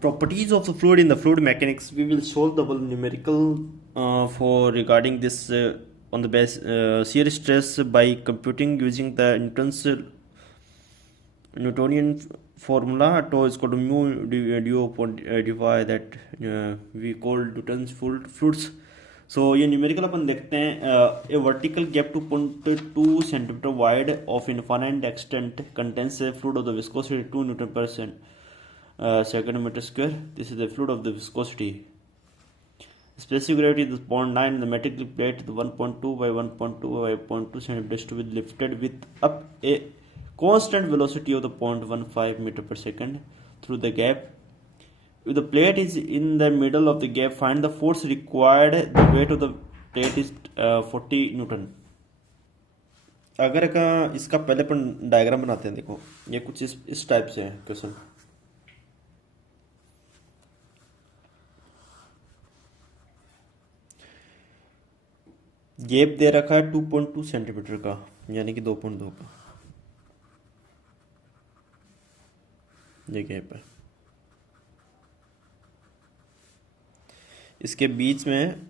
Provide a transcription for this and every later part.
Properties of the fluid in the fluid mechanics. We will solve the numerical for regarding this on the base shear stress by computing using the Newtonian formula. Tau is equal to mu du upon dy that we call Newton's fluids. So ये numerical अपन देखते हैं. A vertical gap 2.2 centimeter wide of infinite extent contains a fluid of the viscosity 2 Newton per second meter square. This is the fluid of the viscosity. Specific gravity is 0.9. The metallic plate 1.2 by 1.2 by 0.2 centimeters to be lifted with up a constant velocity of the 0.15 meter per second through the gap. If the plate is in the middle of the gap, find the force required. The weight of the plate is 40 Newton. अगर का इसका पहले अपन diagram बनाते हैं. देखो ये कुछ इस टाइप से है क्वेश्चन. गैप दे रखा है 2.2 सेंटीमीटर का, यानी कि 2.2 का ये गैप है. इसके बीच में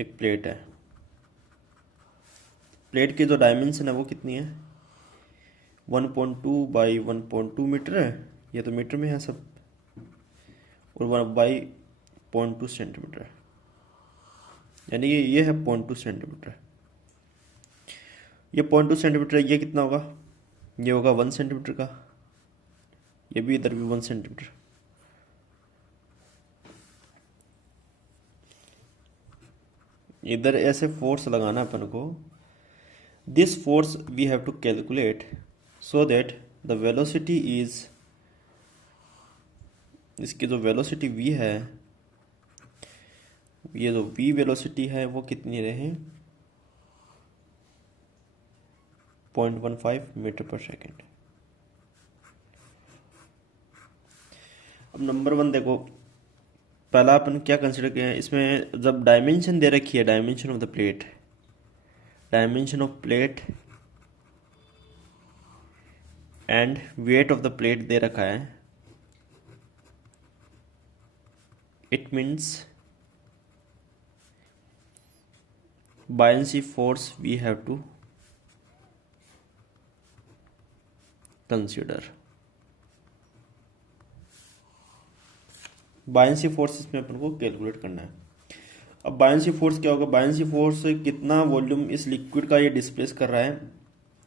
एक प्लेट है. प्लेट की जो डायमेंशन है वो कितनी है? 1.2 बाई 1.2 मीटर है. ये तो मीटर में है सब. और 1 बाई 0.2 सेंटीमीटर है, यानी ये है 0.2 सेंटीमीटर. ये 0.2 सेंटीमीटर. ये कितना होगा? ये होगा 1 सेंटीमीटर का. ये भी इधर भी 1 सेंटीमीटर. इधर ऐसे फोर्स लगाना अपन को. This force we have to calculate so that the velocity is, इसकी जो वेलोसिटी v है, ये जो v वेलोसिटी है वो कितनी रहे? 0.15 मीटर पर सेकेंड. अब नंबर 1 देखो, पहला अपन क्या कंसिडर किया है इसमें. जब डायमेंशन दे रखी है, dimension of the plate, dimension of plate and weight of the plate दे रखा है, it means buoyancy force we have to consider. Buoyancy force इसमें अपन को कैलकुलेट करना है. अब बायंसी फोर्स क्या होगा? बायंसी फोर्स कितना वॉल्यूम इस लिक्विड का ये डिस्प्लेस कर रहा है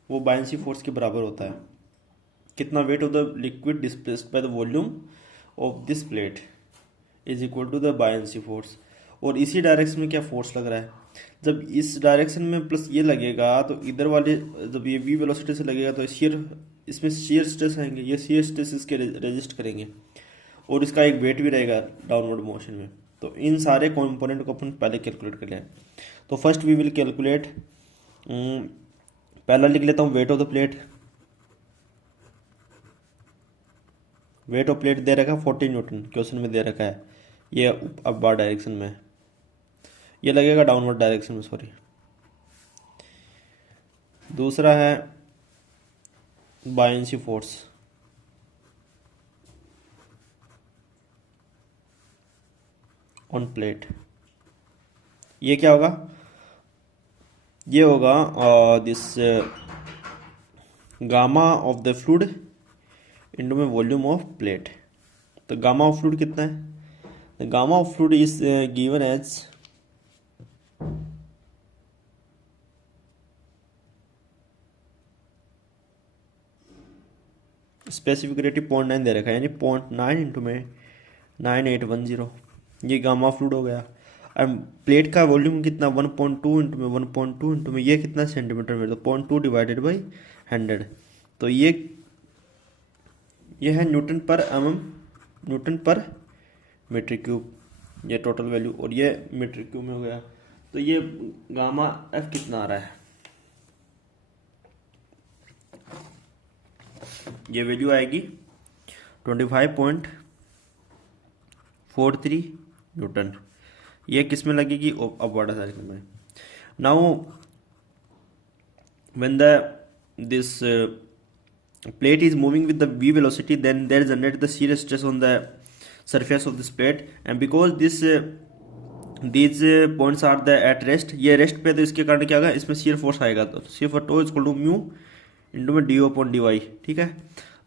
वो बायंसी फोर्स के बराबर होता है. कितना weight of the liquid displaced by the volume of this plate is equal to the buoyancy force. और इसी डायरेक्शन में क्या फोर्स लग रहा है? जब इस डायरेक्शन में प्लस ये लगेगा तो इधर वाले, जब ये v वेलोसिटी से लगेगा तो शेयर, इसमें शेयर स्ट्रेस आएंगे. ये शेयर स्ट्रेस इसके रेजिस्ट करेंगे और इसका एक वेट भी रहेगा डाउनवर्ड मोशन में. तो इन सारे कंपोनेंट को अपन पहले कैलकुलेट कर लें. तो फर्स्ट वी विल कैलकुलेट, पहला लिख लेता हूँ weight of the plate. Weight of plate दे रखा है 40 न्यूटन, क्वेश्चन में दे रखा है. ये अपवर्ड डायरेक्शन में, ये लगेगा डाउनवर्ड डायरेक्शन में, सॉरी. दूसरा है बायंसी फोर्स. On plate. ये क्या होगा? ये होगा this gamma of the fluid into में वॉल्यूम ऑफ प्लेट. तो गामा ऑफ फ्लूइड कितना है? The gamma of fluid is given as specific gravity 0.9 दे रखा है, यानी 0.9 इंटू में 9810. ये गामा फ्लूइड हो गया. अब प्लेट का वॉल्यूम कितना? 1.2 इंटू में 1.2 इंटू में ये कितना सेंटीमीटर में? तो 0.2 डिवाइडेड बाई 100. तो ये है न्यूटन पर mm, न्यूटन पर मीटर क्यूब, ये टोटल वैल्यू. और ये मीटर क्यूब में हो गया. तो ये गामा एफ कितना आ रहा है? ये वैल्यू आएगी 25.43 न्यूटन. ये किस में लगेगी? अपवर्ड डायरेक्शन में. Now when this plate is moving with the v velocity, then there is generated the shear stress on the surface of this plate, and because these points are the at rest, ये rest पे, तो इसके कारण क्या होगा, इसमें shear force आएगा, तो shear for tau is equal to mu into में डी अपॉन डी वाई। ठीक है,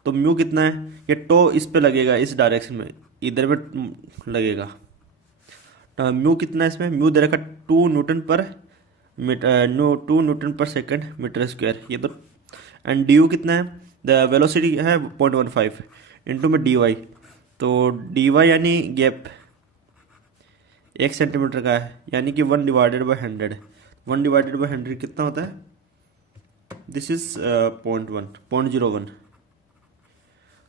तो म्यू कितना है, ये टो इस पे लगेगा, इस डायरेक्शन में, इधर में लगेगा, तो म्यू कितना है इसमें, म्यू दे रखा 2 न्यूटन पर मीटर, 2 न्यूटन पर सेकंड मीटर स्क्वायर, ये तो, एंड डी यू कितना है, द वेलोसिटी है 0.15 इंटू में डी वाई, तो डी वाई यानी गैप 1 सेंटीमीटर का है, यानी कि 1 डिवाइडेड बाई 100, 1 डिवाइडेड बाई 100 कितना होता है, दिस इज 0.01,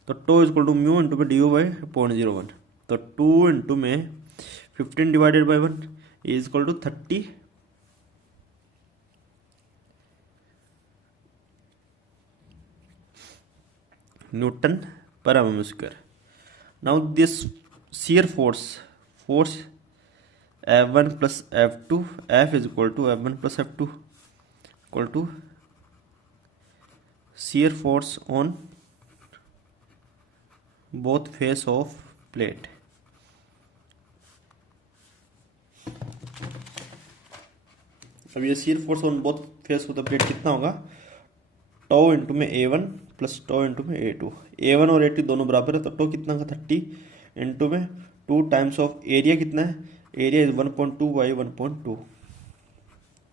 तो tau is equal to mu into में डी यू बाई 0.01, तो 2 इंटू में 15 divided by 1 is equal to 30 newton per M square. Now this shear force F1 plus F2, F is equal to F1 plus F2 equal to shear force on both face of plate। अब ये shear force on both face of the plate कितना होगा, to into में A1 plus to into में A2, A1 और A2 दोनों बराबर है, तो टो कितना का 30 इंटू में 2 टाइम्स ऑफ एरिया कितना है, एरिया इज 1.2 बाई 1.2,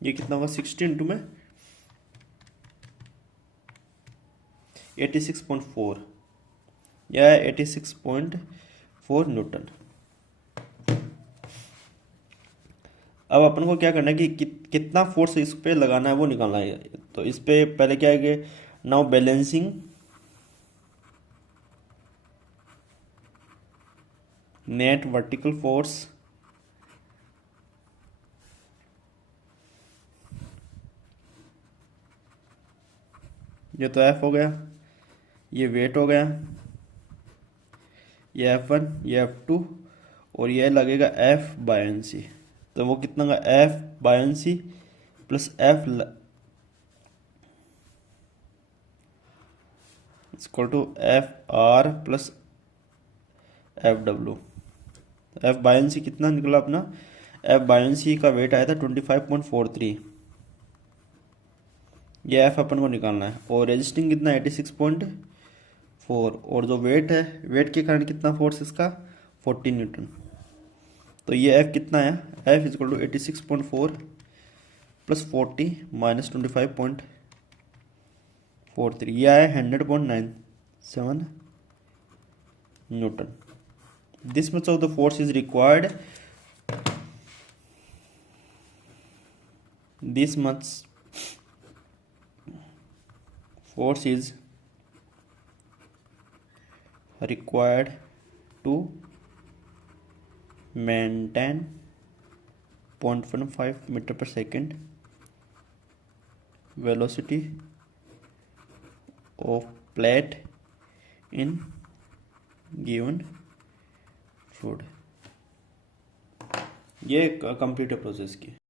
ये कितना होगा 60 इंटू में 86.4 या 86.4 न्यूटन। अब अपन को क्या करना है कि कितना फोर्स इस पे लगाना है वो निकालना है, तो इस पे पहले क्या है कि now balancing net vertical force ये तो F हो गया, ये वेट हो गया, ये F1, ये F2 और ये लगेगा F बाय एन सी, तो वो कितना का F by N C plus F equal to F R plus F W. F by N C कितना निकला अपना, F बाय एन सी का वेट आया था 25.43, ये F अपन को निकालना है, और रेजिस्टिंग कितना 86.4, और जो वेट है, वेट के कारण कितना फोर्स इसका 40 न्यूटन, तो ये F कितना है, F is equal to 86.4 plus 40 minus 25.43, ये आया 100.97 newton. This much of the force is required, this much force is required to maintain 0.15 meter per second velocity of plate in given fluid। ये complete है process की।